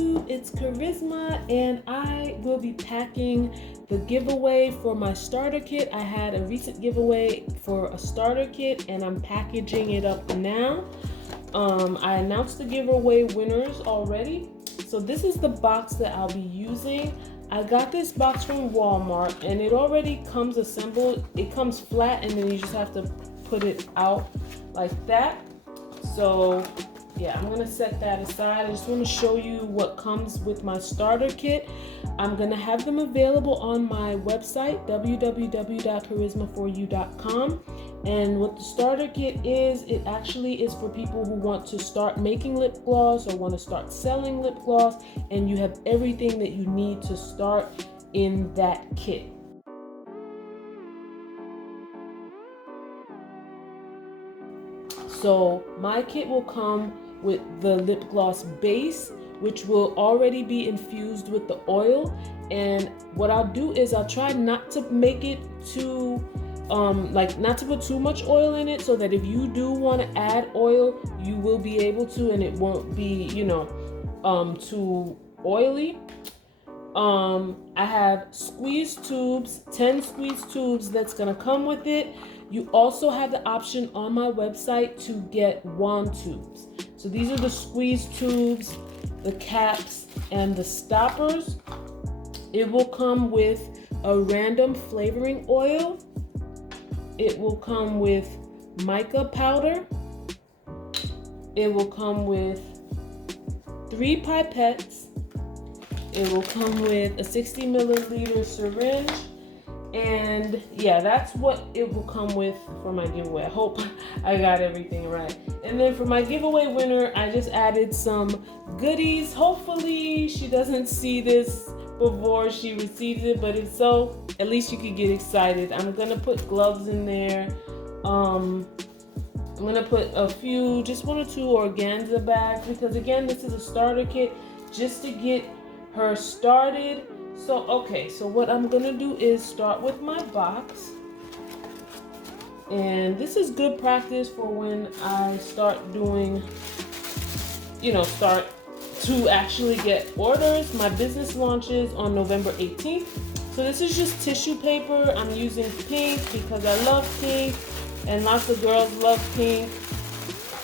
YouTube, it's Kharyzma, and I will be packing the giveaway for my starter kit. I had a recent giveaway for a starter kit and I'm packaging it up now. I announced the giveaway winners already. So this is the box that I'll be using. I got this box from Walmart and it already comes assembled. It comes flat and then you just have to put it out like that. So yeah, I'm gonna set that aside. I just want to show you what comes with my starter kit. I'm gonna have them available on my website, www.Kharyzma4u.com. And what the starter kit is, it actually is for people who want to start making lip gloss or want to start selling lip gloss, and you have everything that you need to start in that kit. So my kit will come with the lip gloss base, which will already be infused with the oil. And what I'll do is I'll try not to make it too not to put too much oil in it, so that if you do want to add oil, you will be able to, and it won't be, too oily. I have squeeze tubes, 10 squeeze tubes that's gonna come with it. You also have the option on my website to get wand tubes. So these are the squeeze tubes, the caps, and the stoppers. It will come with a random flavoring oil. It will come with mica powder. It will come with 3 pipettes. It will come with a 60 milliliter syringe. And yeah, that's what it will come with for my giveaway. I hope I got everything right. And then for my giveaway winner, I just added some goodies. Hopefully she doesn't see this before she receives it, but if so, at least you could get excited. I'm gonna put gloves in there. I'm gonna put a few, just 1 or 2 organza bags, because again, this is a starter kit just to get her started. So okay, so what I'm gonna do is start with my box. And this is good practice for when I start doing, start to actually get orders. My business launches on November 18th. So this is just tissue paper. I'm using pink because I love pink and lots of girls love pink.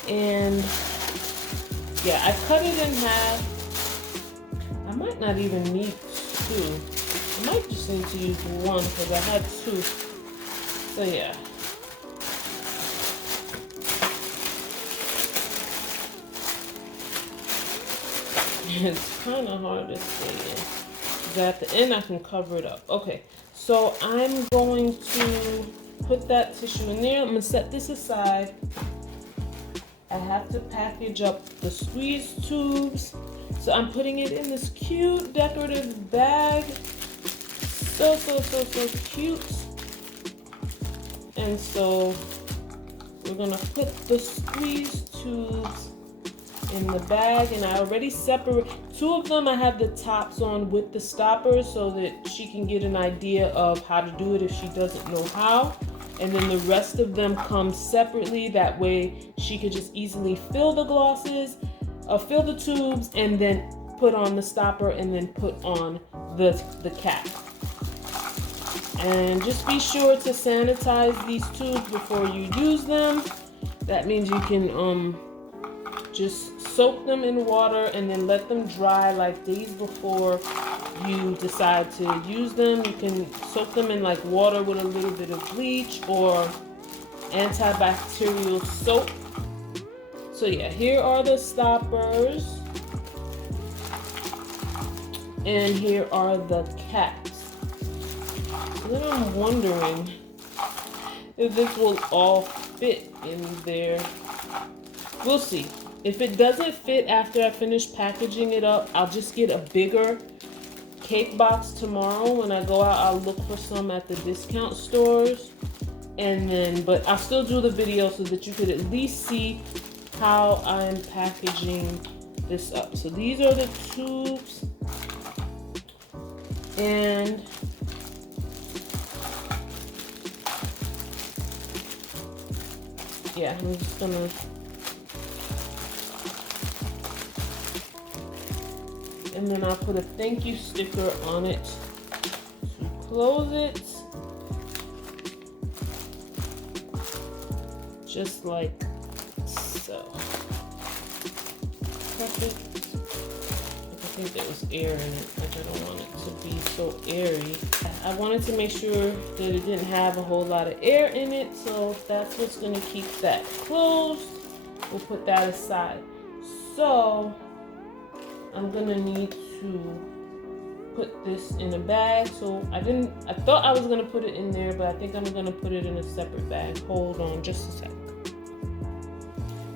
And yeah, I cut it in half. I might not even need 2. I might just need to use 1 because I had 2. So yeah. It's kind of hard to stay in. But at the end, I can cover it up. Okay, so I'm going to put that tissue in there. I'm going to set this aside. I have to package up the squeeze tubes. So I'm putting it in this cute decorative bag. So cute. And so we're going to put the squeeze tubes in the bag, and I already separate 2 of them. I have the tops on with the stoppers so that she can get an idea of how to do it if she doesn't know how. And then the rest of them come separately. That way she could just easily fill the glosses, fill the tubes, and then put on the stopper and then put on the cap. And just be sure to sanitize these tubes before you use them. That means you can just soak them in water and then let them dry like days before you decide to use them. You can soak them in like water with a little bit of bleach or antibacterial soap. So yeah, here are the stoppers. And here are the caps. And then I'm wondering if this will all fit in there. We'll see. If it doesn't fit after I finish packaging it up, I'll just get a bigger cake box tomorrow. When I go out, I'll look for some at the discount stores. And then, but I'll still do the video so that you could at least see how I'm packaging this up. So these are the tubes. And yeah, I'm just gonna And then I'll put a thank you sticker on it to close it. Just like so. Perfect. I think there was air in it. Like, I don't want it to be so airy. I wanted to make sure that it didn't have a whole lot of air in it, so that's what's gonna keep that closed. We'll put that aside. So I'm gonna need to put this in a bag. So I thought I was gonna put it in there, but I think I'm gonna put it in a separate bag. Hold on just a sec.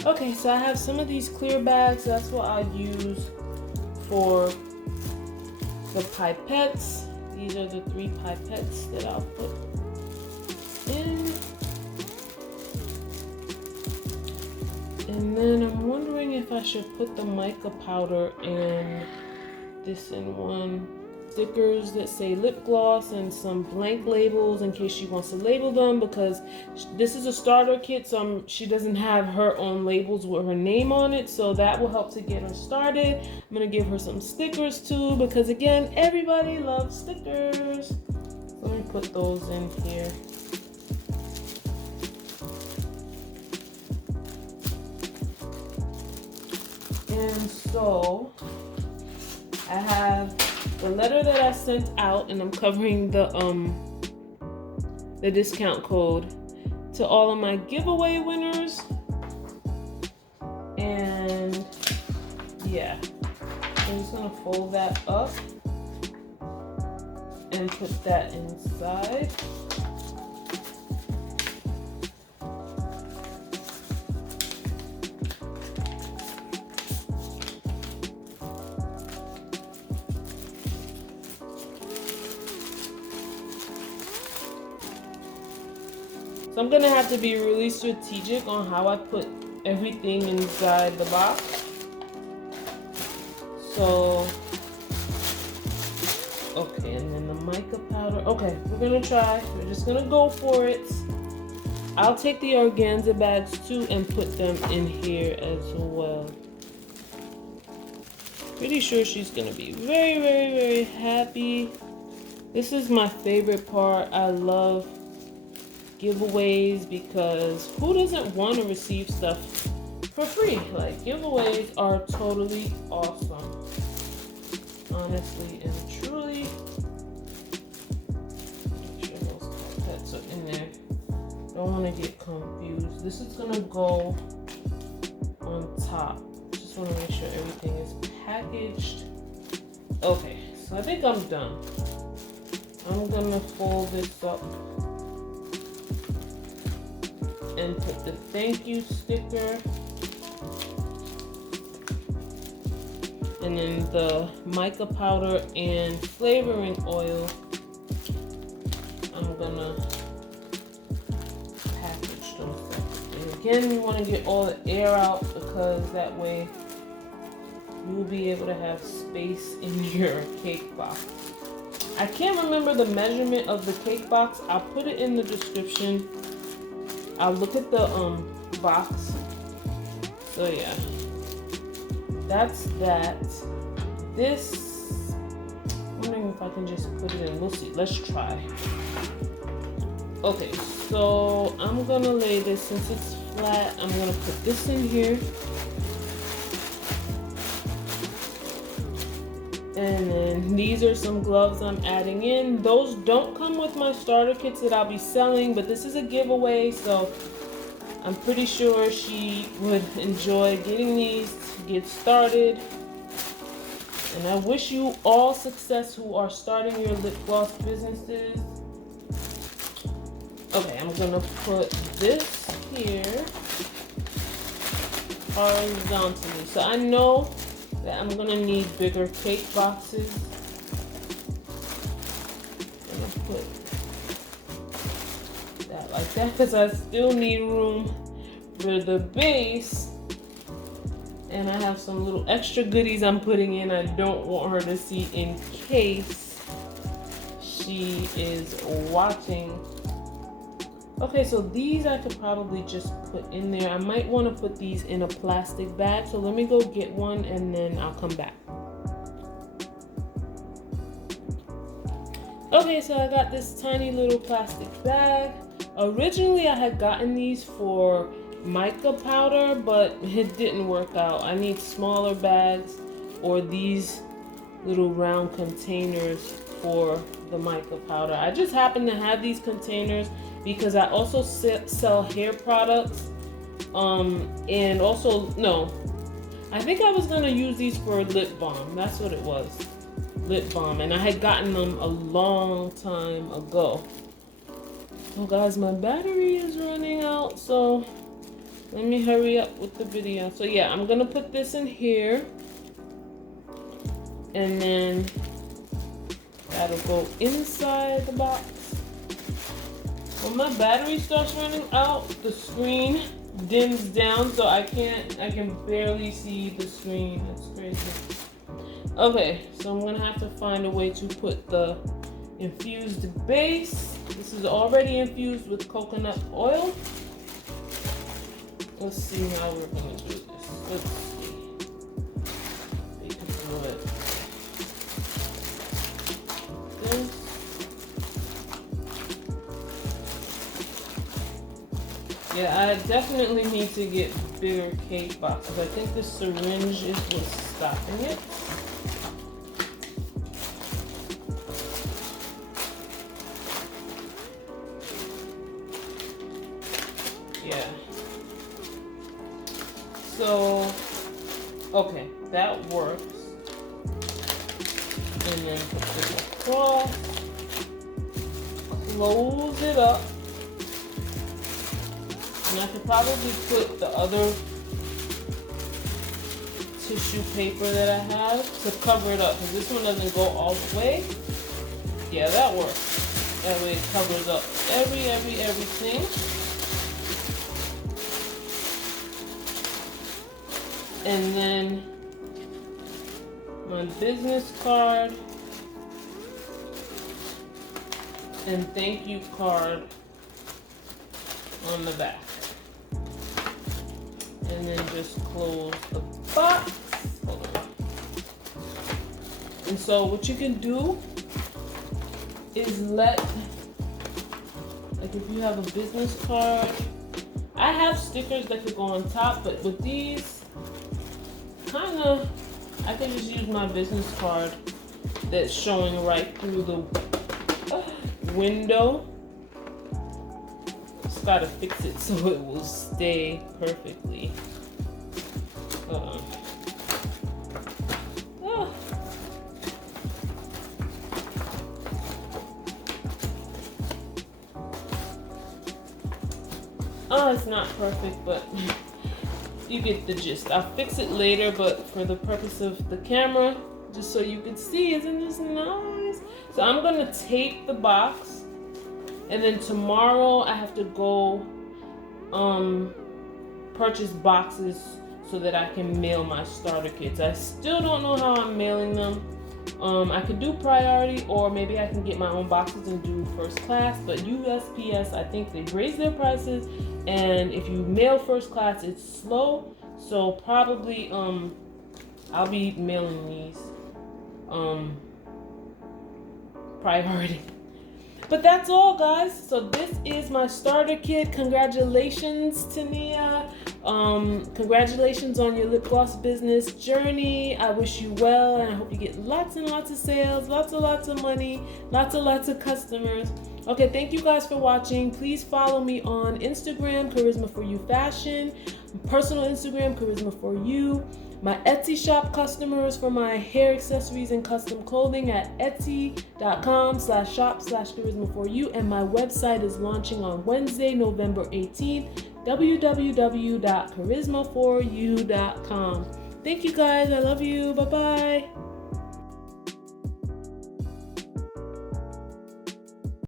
Okay, so I have some of these clear bags. That's what I use for the pipettes. These are the 3 pipettes that I'll put in. And then I'm wondering if I should put the mica powder and this in one. Stickers that say lip gloss and some blank labels in case she wants to label them, because this is a starter kit, so she doesn't have her own labels with her name on it, so that will help to get her started. I'm gonna give her some stickers too, because again, everybody loves stickers. Let me put those in here. And so I have the letter that I sent out, and I'm covering the discount code to all of my giveaway winners. And yeah, I'm just gonna fold that up and put that inside. So I'm gonna have to be really strategic on how I put everything inside the box. So, okay, and then the mica powder. Okay, we're gonna try. We're just gonna go for it. I'll take the organza bags too and put them in here as well. Pretty sure she's gonna be very, very, very happy. This is my favorite part. I love giveaways because who doesn't want to receive stuff for free? Like, giveaways are totally awesome, honestly and truly. Make sure those pipettes are in there. Don't want to get confused. This is gonna go on top. Just want to make sure everything is packaged. Okay, so I think I'm done. I'm gonna fold this up and put the thank you sticker, and then the mica powder and flavoring oil. I'm gonna package them separately. And again, you want to get all the air out, because that way you'll be able to have space in your cake box. I can't remember the measurement of the cake box. I'll put it in the description. I'll look at the box. So yeah, that's that. This, I'm wondering if I can just put it in. We'll see. Let's try. Okay, so I'm gonna lay this, since it's flat, I'm gonna put this in here. And then these are some gloves I'm adding in. Those don't come with my starter kits that I'll be selling, but this is a giveaway, so I'm pretty sure she would enjoy getting these to get started. And I wish you all success who are starting your lip gloss businesses. Okay, I'm gonna put this here horizontally. So I know that I'm gonna need bigger cake boxes. I'm gonna put that like that, because I still need room for the base. And I have some little extra goodies I'm putting in. I don't want her to see in case she is watching. Okay, so these I could probably just put in there. I might want to put these in a plastic bag, so let me go get one and then I'll come back. Okay, so I got this tiny little plastic bag. Originally, I had gotten these for mica powder, but it didn't work out. I need smaller bags or these little round containers for the mica powder. I just happen to have these containers because I also sell hair products. And also, no, I think I was gonna use these for lip balm. That's what it was, lip balm. And I had gotten them a long time ago. Oh guys, my battery is running out, so let me hurry up with the video. So yeah, I'm gonna put this in here. And then that'll go inside the box. When my battery starts running out, the screen dims down, so I can barely see the screen. That's crazy. Okay, so I'm gonna have to find a way to put the infused base. This is already infused with coconut oil. Let's see how we're gonna do this. Let's see. We can do it. This. Yeah, I definitely need to get bigger cake boxes. I think the syringe is what's stopping it. Yeah. So, okay, that works. And then put this across. Close it up. And I could probably put the other tissue paper that I have to cover it up, because this one doesn't go all the way. Yeah, that works. That way it covers up everything. And then my business card and thank you card on the back. And then just close the box. Hold on. And so what you can do is like if you have a business card, I have stickers that could go on top, but with these, I can just use my business card that's showing right through the window. Just gotta fix it so it will stay perfectly. Oh. Oh, it's not perfect, but you get the gist. I'll fix it later, but for the purpose of the camera, just so you can see, isn't this nice? So I'm gonna tape the box, and then tomorrow I have to go purchase boxes so that I can mail my starter kits. I still don't know how I'm mailing them. I could do priority, or maybe I can get my own boxes and do first class, but USPS, I think they've raised their prices, and if you mail first class, it's slow. So probably I'll be mailing these priority. But that's all, guys. So this is my starter kit. Congratulations, Tania. Congratulations on your lip gloss business journey. I wish you well, and I hope you get lots and lots of sales, lots of money, lots of customers. Okay, thank you guys for watching. Please follow me on Instagram, Kharyzma4u Fashion, personal Instagram, Kharyzma4u. My Etsy shop customers for my hair accessories and custom clothing at etsy.com/shop/Kharyzma4u, and my website is launching on Wednesday, November 18th, www.Kharyzma4u.com. Thank you guys. I love you. Bye-bye.